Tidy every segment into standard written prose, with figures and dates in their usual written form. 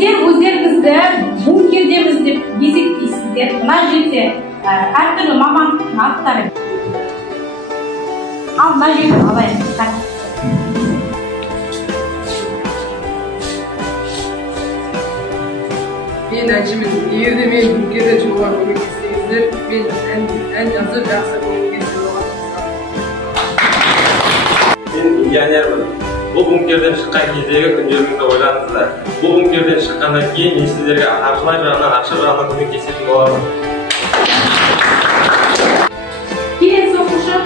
сіздер өздеріңізді бункердеміз деп есептейсіздер. Мына жерде әртүрлі мамандықтың аттары. Ал мына жерді алайық. Мен әншімін. Егерде мен бункерде шығуға көмектессеңіздер, мен ән жазып жақсы көмектесіп оған. Мен миллионермін. Бұл бункерден шыққан кездегі күндеріңізді ойлаңыздар. Бұл бункерден шыққаннан кейін мен сіздерге қаржылай жағынан, ақша жағынан көмектесетін боламын. Келесі оқушы.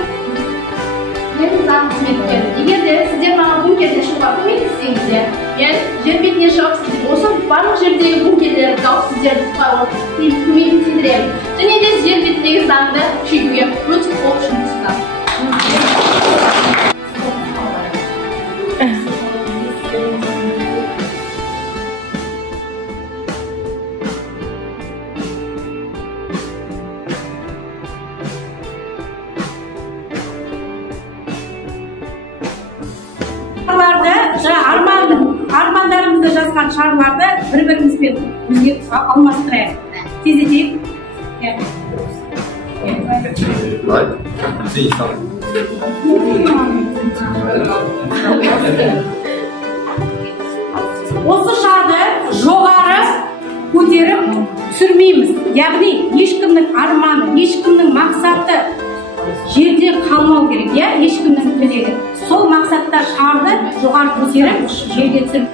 Мен заң қызметкері. Егерде сіздер маған бункерден шығуға көмектессеңіздер, мен жер бетіне шығып, осы барлық жердегі бункерлерді тауып сіздерді құтқаруға көмектесемін. Және де жер бетіндегі заңды күшейтуге өз қол ұшын ұсынамын. Армандарымызды жазған шарларды бір-бірімізбен алмастырайық. Тездетейік. Осы шарды жоғары көтеріп түсірмейміз. Яғни ешкімнің арманы, ешкімнің мақсаты жерде қалмау керек, ешкімнің тілегі. Сол мақсатта шарды жоғары көтеріп жерге түсіріп